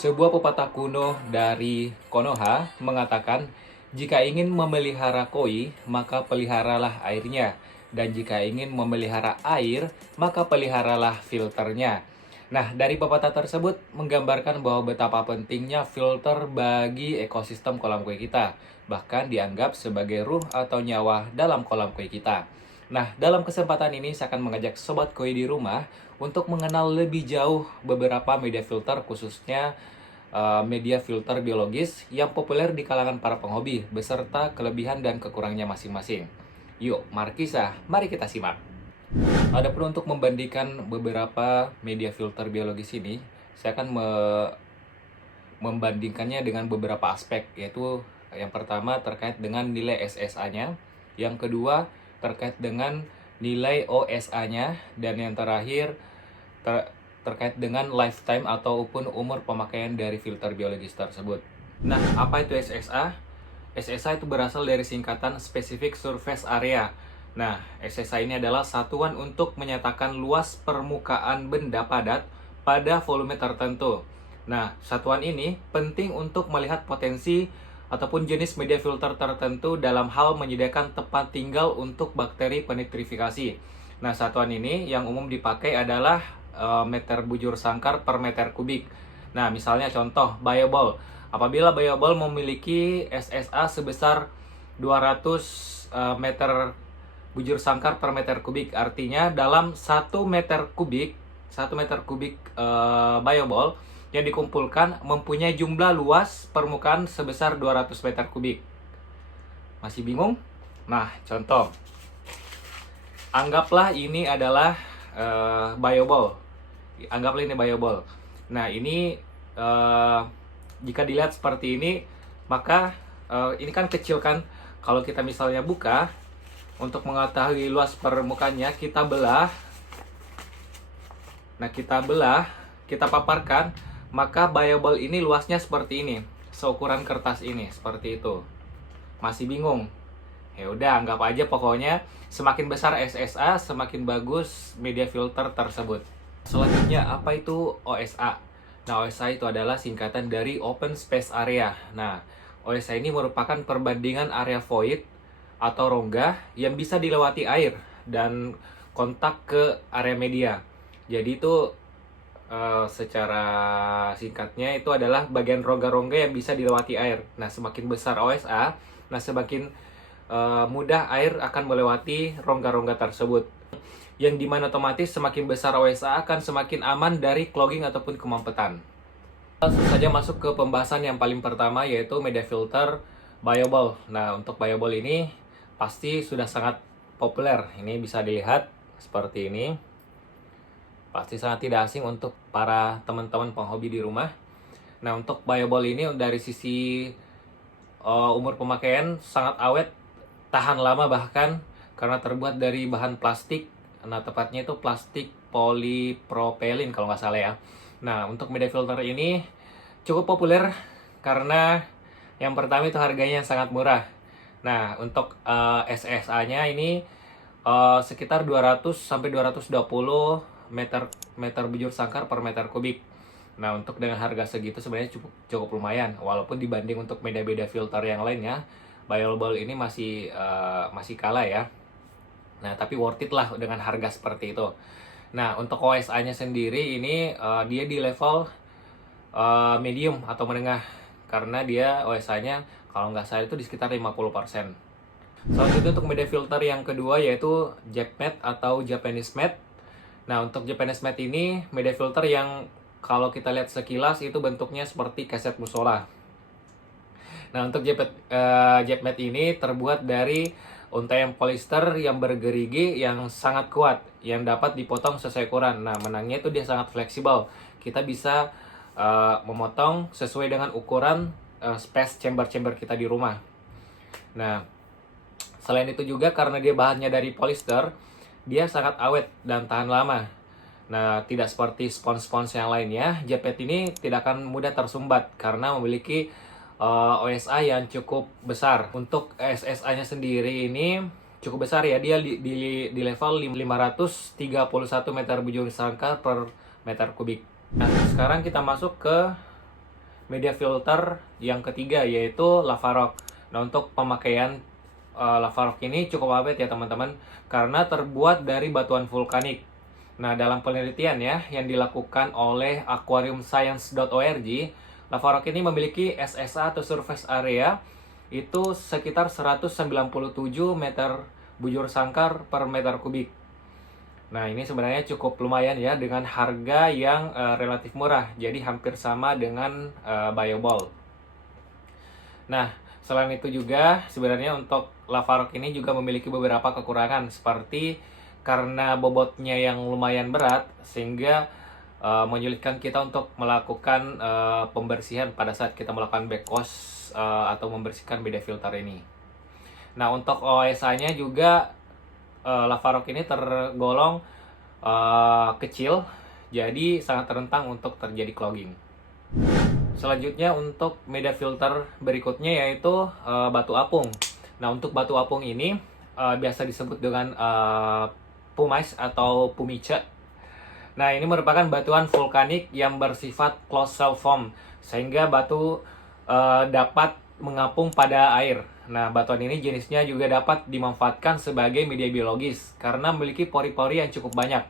Sebuah pepatah kuno dari Konoha mengatakan, jika ingin memelihara koi, maka peliharalah airnya. Dan jika ingin memelihara air, maka peliharalah filternya. Nah, dari pepatah tersebut menggambarkan bahwa betapa pentingnya filter bagi ekosistem kolam koi kita. Bahkan dianggap sebagai ruh atau nyawa dalam kolam koi kita. Nah, dalam kesempatan ini saya akan mengajak sobat koi di rumah untuk mengenal lebih jauh beberapa media filter, khususnya media filter biologis yang populer di kalangan para penghobi beserta kelebihan dan kekurangannya masing-masing. Yuk, mari kita simak. Adapun untuk membandingkan beberapa media filter biologis ini, saya akan membandingkannya dengan beberapa aspek, yaitu yang pertama terkait dengan nilai SSA-nya, yang kedua terkait dengan nilai OSA-nya, dan yang terakhir terkait dengan lifetime ataupun umur pemakaian dari filter biologis tersebut. Nah, apa itu SSA? SSA itu berasal dari singkatan Specific Surface Area. Nah, SSA ini adalah satuan untuk menyatakan luas permukaan benda padat pada volume tertentu. Nah, satuan ini penting untuk melihat potensi ataupun jenis media filter tertentu dalam hal menyediakan tempat tinggal untuk bakteri penitrifikasi. Nah, satuan ini yang umum dipakai adalah meter bujur sangkar per meter kubik. Nah, misalnya contoh bioball. Apabila bioball memiliki SSA sebesar 200 meter bujur sangkar per meter kubik, artinya dalam 1 meter kubik bioball yang dikumpulkan mempunyai jumlah luas permukaan sebesar 200 meter kubik. Masih bingung? Nah, contoh. Anggaplah ini adalah bioball. Anggaplah ini bioball. Nah, ini jika dilihat seperti ini, maka ini kan kecil kan. Kalau kita misalnya buka, untuk mengetahui luas permukaannya, kita belah. Nah, kita paparkan, maka bioball ini luasnya seperti ini, seukuran kertas ini, seperti itu. Masih bingung? Ya udah, anggap aja pokoknya semakin besar SSA, semakin bagus media filter tersebut. Selanjutnya, apa itu OSA? Nah, OSA itu adalah singkatan dari Open Space Area. Nah, OSA ini merupakan perbandingan area void atau rongga yang bisa dilewati air dan kontak ke area media. Jadi itu secara singkatnya itu adalah bagian rongga-rongga yang bisa dilewati air. Nah, semakin besar OSA, nah semakin mudah air akan melewati rongga-rongga tersebut. Yang dimana otomatis semakin besar OSA akan semakin aman dari clogging ataupun kemampetan. Langsung saja masuk ke pembahasan yang paling pertama, yaitu media filter bioball. Nah, untuk bioball ini pasti sudah sangat populer. Ini bisa dilihat seperti ini. Pasti sangat tidak asing untuk para teman-teman penghobi di rumah. Nah, untuk bioball ini dari sisi umur pemakaian sangat awet, tahan lama bahkan karena terbuat dari bahan plastik. Nah, tepatnya itu plastik polipropilin kalau nggak salah ya. Nah, untuk media filter ini cukup populer karena yang pertama itu harganya sangat murah. Nah, untuk SSA-nya ini sekitar 200 sampai 220 meter bujur sangkar per meter kubik. Nah, untuk dengan harga segitu sebenarnya cukup lumayan, walaupun dibanding untuk media-media filter yang lainnya, bioball ini masih kalah ya. Nah, tapi worth it lah dengan harga seperti itu. Nah, untuk OSA-nya sendiri ini dia di level medium atau menengah, karena dia OSA-nya kalau nggak salah itu di sekitar 50%. Selanjutnya untuk media filter yang kedua yaitu JapMat atau Japanese Mat. Nah, untuk Japanese Mat ini media filter yang kalau kita lihat sekilas itu bentuknya seperti kaset musola. Nah, untuk JapMat ini terbuat dari untaian polyester yang bergerigi yang sangat kuat, yang dapat dipotong sesuai ukuran. Nah, menangnya itu dia sangat fleksibel. Kita bisa memotong sesuai dengan ukuran space chamber kita di rumah. Nah, selain itu juga karena dia bahannya dari polyester, dia sangat awet dan tahan lama. Nah, tidak seperti spons-spons yang lainnya, JapMat ini tidak akan mudah tersumbat karena memiliki OSA yang cukup besar. Untuk SSA-nya sendiri ini cukup besar ya, dia di level 531 meter bujur sangkar per meter kubik. Nah, sekarang kita masuk ke media filter yang ketiga, yaitu Lavarok. Nah, untuk pemakaian Lavarok ini cukup awet ya teman-teman, karena terbuat dari batuan vulkanik. Nah, dalam penelitian ya yang dilakukan oleh aquariumscience.org, Lavarok ini memiliki SSA atau surface area itu sekitar 197 meter bujur sangkar per meter kubik. Nah, ini sebenarnya cukup lumayan ya dengan harga yang relatif murah. Jadi hampir sama dengan BioBall. Nah, selain itu juga sebenarnya untuk Lavarok ini juga memiliki beberapa kekurangan, seperti karena bobotnya yang lumayan berat sehingga menyulitkan kita untuk melakukan pembersihan pada saat kita melakukan back wash atau membersihkan media filter ini. Nah, untuk OSA-nya juga Lavarok ini tergolong kecil, jadi sangat rentan untuk terjadi clogging. Selanjutnya untuk media filter berikutnya yaitu batu apung. Nah, untuk batu apung ini biasa disebut dengan pumice atau pumice. Nah, ini merupakan batuan vulkanik yang bersifat closed cell form, sehingga batu dapat mengapung pada air. Nah, batuan ini jenisnya juga dapat dimanfaatkan sebagai media biologis karena memiliki pori-pori yang cukup banyak.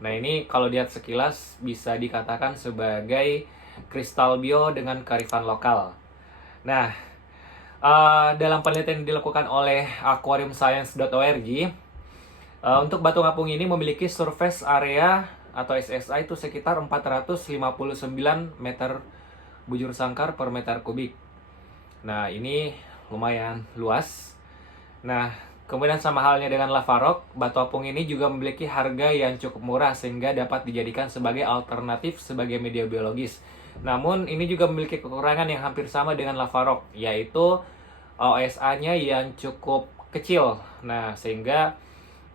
Nah, ini kalau lihat sekilas bisa dikatakan sebagai kristal bio dengan kearifan lokal. Nah, dalam penelitian yang dilakukan oleh aquariumscience.org, untuk batu apung ini memiliki surface area atau SSA itu sekitar 459 meter bujur sangkar per meter kubik. Nah, ini lumayan luas. Nah, kemudian sama halnya dengan Lavarok, batu apung ini juga memiliki harga yang cukup murah sehingga dapat dijadikan sebagai alternatif sebagai media biologis. Namun ini juga memiliki kekurangan yang hampir sama dengan Lavarok, yaitu OSA-nya yang cukup kecil. Nah, sehingga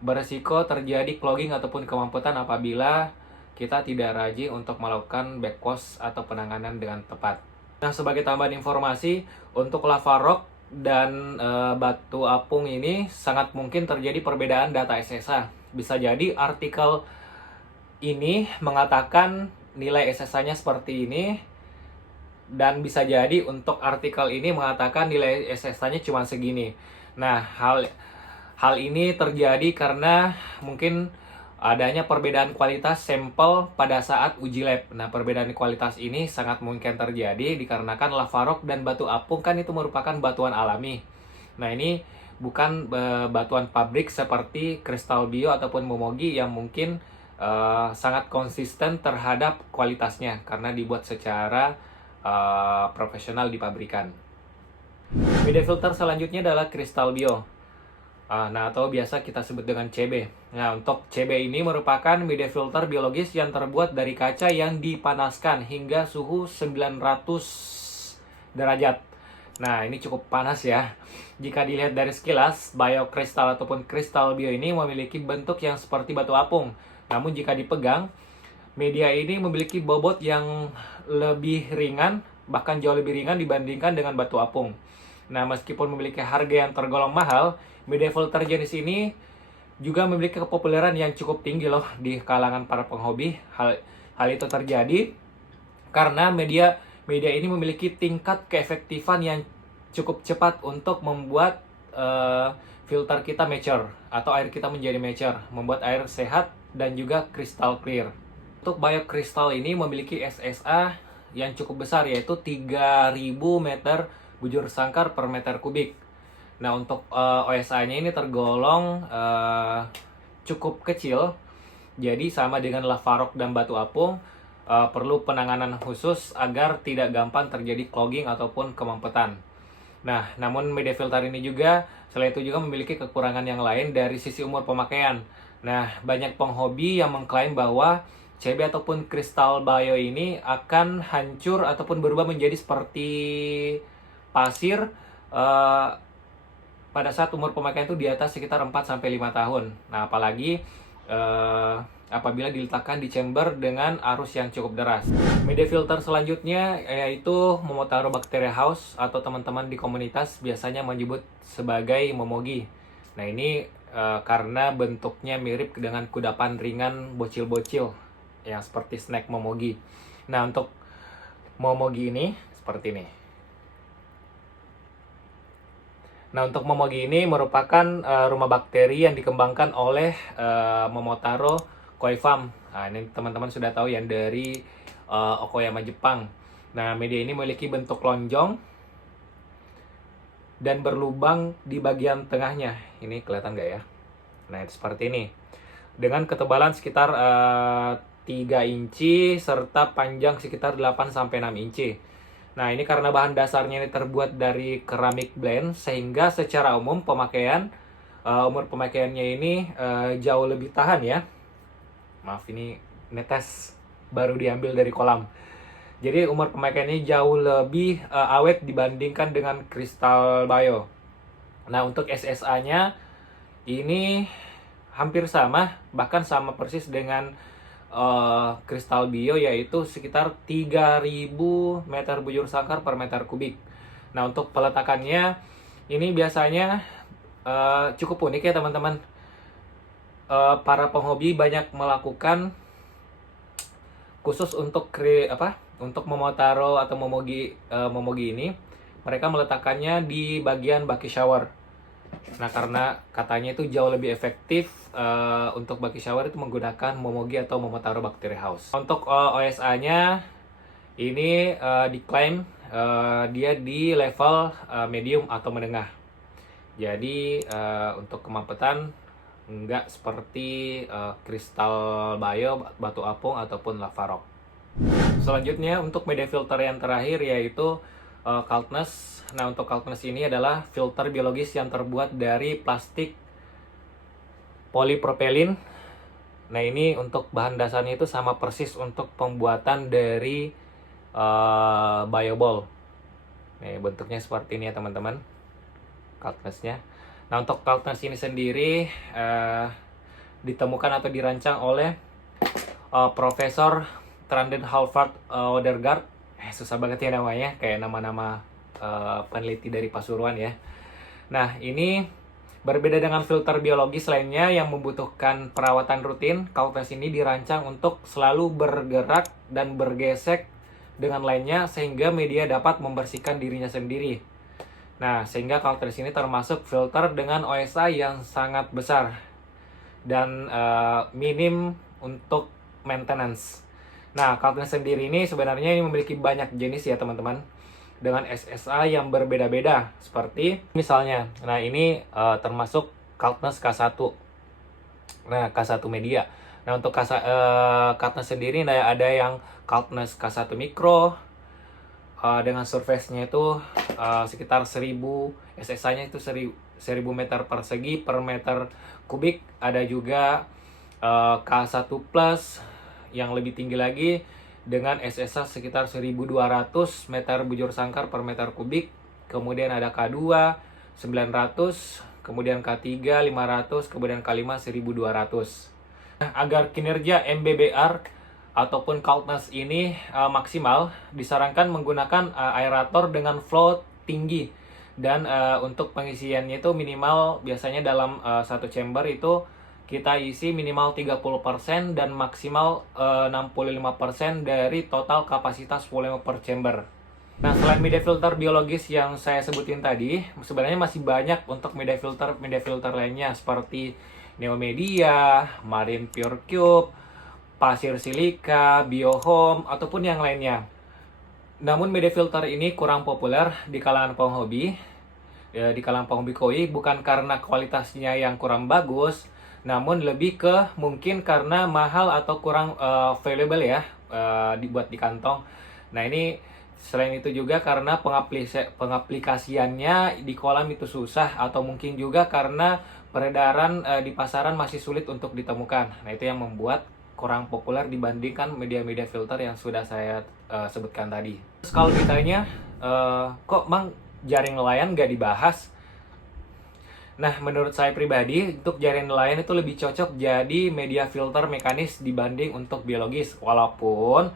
beresiko terjadi clogging ataupun kemamputan apabila kita tidak rajin untuk melakukan back wash atau penanganan dengan tepat. Nah, sebagai tambahan informasi, untuk Lavarok dan batu apung ini sangat mungkin terjadi perbedaan data SSA. Bisa jadi artikel ini mengatakan nilai SSA-nya seperti ini, dan bisa jadi untuk artikel ini mengatakan nilai SSA-nya cuma segini. Nah, hal ini terjadi karena mungkin adanya perbedaan kualitas sampel pada saat uji lab. Nah, perbedaan kualitas ini sangat mungkin terjadi dikarenakan Lavarok dan batu apung kan itu merupakan batuan alami. Nah, ini bukan batuan pabrik seperti kristal bio ataupun momogi yang mungkin sangat konsisten terhadap kualitasnya karena dibuat secara profesional di pabrikan. Media filter selanjutnya adalah kristal bio. Nah, atau biasa kita sebut dengan CB. Nah, untuk CB ini merupakan media filter biologis yang terbuat dari kaca yang dipanaskan hingga suhu 900 derajat. Nah, ini cukup panas ya. Jika dilihat dari sekilas, biokristal ataupun kristal bio ini memiliki bentuk yang seperti batu apung. Namun jika dipegang, media ini memiliki bobot yang lebih ringan, bahkan jauh lebih ringan dibandingkan dengan batu apung. Nah, meskipun memiliki harga yang tergolong mahal, media filter jenis ini juga memiliki kepopuleran yang cukup tinggi loh di kalangan para penghobi. Hal itu terjadi karena media ini memiliki tingkat keefektifan yang cukup cepat untuk membuat filter kita mature atau air kita menjadi mature, membuat air sehat dan juga kristal clear. Untuk biokristal ini memiliki SSA yang cukup besar, yaitu 3000 meter bujur sangkar per meter kubik. Nah, untuk OSA-nya ini tergolong cukup kecil, jadi sama dengan Lavarok dan batu apung, perlu penanganan khusus agar tidak gampang terjadi clogging ataupun kemampetan. Nah, namun media filter ini juga selain itu juga memiliki kekurangan yang lain dari sisi umur pemakaian. Nah, banyak penghobi yang mengklaim bahwa CB ataupun kristal bio ini akan hancur ataupun berubah menjadi seperti pasir pada saat umur pemakaian itu di atas sekitar 4-5 tahun. Nah, apalagi apabila diletakkan di chamber dengan arus yang cukup deras. Media filter selanjutnya yaitu Momotaro Bacteria House, atau teman-teman di komunitas biasanya menyebut sebagai momogi. Nah, ini karena bentuknya mirip dengan kudapan ringan bocil-bocil yang seperti snack momogi. Nah, untuk momogi ini seperti ini. Nah, untuk Momogi ini merupakan rumah bakteri yang dikembangkan oleh Momotaro Koi Farm. Nah, ini teman-teman sudah tahu yang dari Okoyama, Jepang. Nah, media ini memiliki bentuk lonjong dan berlubang di bagian tengahnya. Ini kelihatan nggak ya? Nah, itu seperti ini. Dengan ketebalan sekitar 3 inci serta panjang sekitar 8-6 inci. Nah, ini karena bahan dasarnya ini terbuat dari keramik blend, sehingga secara umum umur pemakaiannya ini jauh lebih tahan ya. Maaf, ini netes baru diambil dari kolam. Jadi umur pemakaiannya jauh lebih awet dibandingkan dengan Crystal Bio. Nah, untuk SSA-nya ini hampir sama, bahkan sama persis dengan Crystal Bio, yaitu sekitar 3000 meter bujur sangkar per meter kubik. Nah, untuk peletakannya ini biasanya cukup unik ya teman-teman. Para penghobi banyak melakukan khusus untuk untuk Momotaro atau Momogi ini, mereka meletakkannya di bagian baki shower. Nah, karena katanya itu jauh lebih efektif untuk baki shower itu menggunakan Momogi atau Momotaro Bacteria House. Untuk OSA-nya ini diklaim dia di level medium atau menengah. Jadi untuk kemapetan enggak seperti Crystal Bio, batu apung ataupun lava rock. Selanjutnya untuk media filter yang terakhir yaitu Kaltness. Nah, untuk Kaltness ini adalah filter biologis yang terbuat dari plastik polipropilin. Nah, ini untuk bahan dasarnya itu sama persis untuk pembuatan dari BioBall. Nih, bentuknya seperti ini ya teman-teman, Kaltness-nya. Nah, untuk Kaltness ini sendiri ditemukan atau dirancang oleh Profesor Tranden Halvard Odegaard. Susah banget ya namanya, kayak nama-nama peneliti dari Pasuruan ya. Nah, ini berbeda dengan filter biologis lainnya yang membutuhkan perawatan rutin. Kaltness ini dirancang untuk selalu bergerak dan bergesek dengan lainnya sehingga media dapat membersihkan dirinya sendiri. Nah, sehingga Kaltness ini termasuk filter dengan OSA yang sangat besar dan minim untuk maintenance. Nah, Kaltness sendiri ini sebenarnya memiliki banyak jenis ya teman-teman, dengan SSA yang berbeda-beda. Seperti misalnya, nah ini termasuk Kaltness K1. Nah, K1 media. Nah, untuk Kaltness sendiri ada yang Kaltness K1 Micro dengan surface-nya itu sekitar 1000, SSA-nya itu 1000 meter persegi per meter kubik. Ada juga K1 Plus yang lebih tinggi lagi dengan SSA sekitar 1200 meter bujur sangkar per meter kubik. Kemudian ada K2 900, kemudian K3 500, kemudian K5 1200. Nah, agar kinerja MBBR ataupun Kaltness ini maksimal, disarankan menggunakan aerator dengan flow tinggi. Dan untuk pengisiannya itu minimal biasanya dalam satu chamber itu kita isi minimal 30% dan maksimal 65% dari total kapasitas volume per chamber. Nah, selain media filter biologis yang saya sebutin tadi, sebenarnya masih banyak untuk media filter lainnya seperti Neomedia, Marine Pure Cube, pasir silika, Biohome, ataupun yang lainnya. Namun media filter ini kurang populer di kalangan penghobi, di kalangan penghobi koi, bukan karena kualitasnya yang kurang bagus, namun lebih ke mungkin karena mahal atau kurang available ya, dibuat di kantong. Nah, ini selain itu juga karena pengaplikasiannya di kolam itu susah, atau mungkin juga karena peredaran di pasaran masih sulit untuk ditemukan. Nah, itu yang membuat kurang populer dibandingkan media-media filter yang sudah saya sebutkan tadi. Terus kalau ditanya, kok Mang jaring nelayan nggak dibahas? Nah, menurut saya pribadi, untuk jaring nelayan itu lebih cocok jadi media filter mekanis dibanding untuk biologis. Walaupun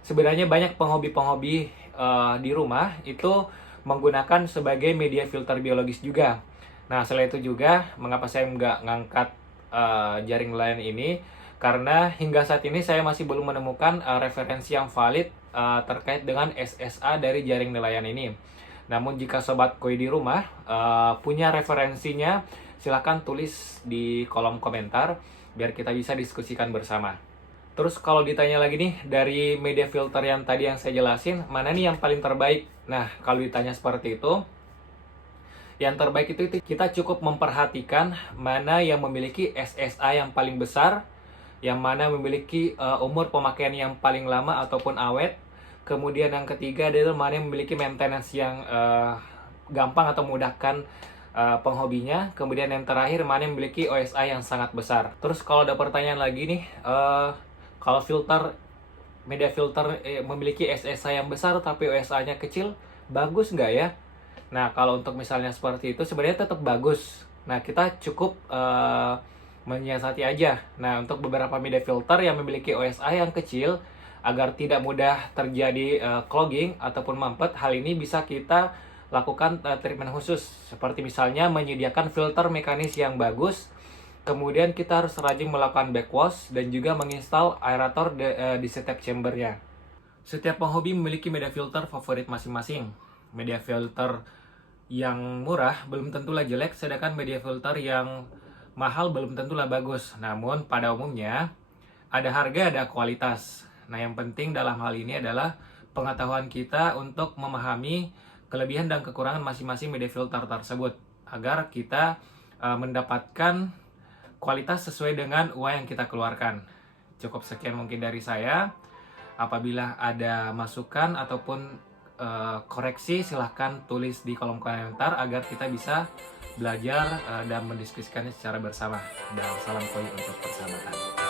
sebenarnya banyak penghobi-penghobi di rumah itu menggunakan sebagai media filter biologis juga. Nah, selain itu juga, mengapa saya nggak ngangkat jaring nelayan ini? Karena hingga saat ini saya masih belum menemukan referensi yang valid terkait dengan SSA dari jaring nelayan ini. Namun jika Sobat Koi di rumah punya referensinya, silahkan tulis di kolom komentar biar kita bisa diskusikan bersama. Terus kalau ditanya lagi nih, dari media filter yang tadi yang saya jelasin, mana nih yang paling terbaik? Nah, kalau ditanya seperti itu, yang terbaik itu kita cukup memperhatikan mana yang memiliki SSA yang paling besar, yang mana memiliki umur pemakaian yang paling lama ataupun awet. Kemudian yang ketiga adalah mana yang memiliki maintenance yang gampang atau memudahkan penghobinya. Kemudian yang terakhir mana yang memiliki OSA yang sangat besar. Terus kalau ada pertanyaan lagi nih, kalau media filter memiliki SSA yang besar tapi OSA-nya kecil, bagus nggak ya? Nah, kalau untuk misalnya seperti itu sebenarnya tetap bagus. Nah, kita cukup menyiasati aja. Nah, untuk beberapa media filter yang memiliki OSA yang kecil, agar tidak mudah terjadi clogging ataupun mampet, hal ini bisa kita lakukan treatment khusus. Seperti misalnya menyediakan filter mekanis yang bagus, kemudian kita harus rajin melakukan backwash dan juga menginstal aerator di setiap chambernya. Setiap penghobi memiliki media filter favorit masing-masing. Media filter yang murah belum tentulah jelek, sedangkan media filter yang mahal belum tentulah bagus. Namun pada umumnya ada harga, ada kualitas. Nah, yang penting dalam hal ini adalah pengetahuan kita untuk memahami kelebihan dan kekurangan masing-masing media filter tersebut agar kita mendapatkan kualitas sesuai dengan uang yang kita keluarkan. Cukup sekian mungkin dari saya. Apabila ada masukan ataupun koreksi, silahkan tulis di kolom komentar agar kita bisa belajar dan mendiskusikannya secara bersama. Dan salam koi untuk persahabatan.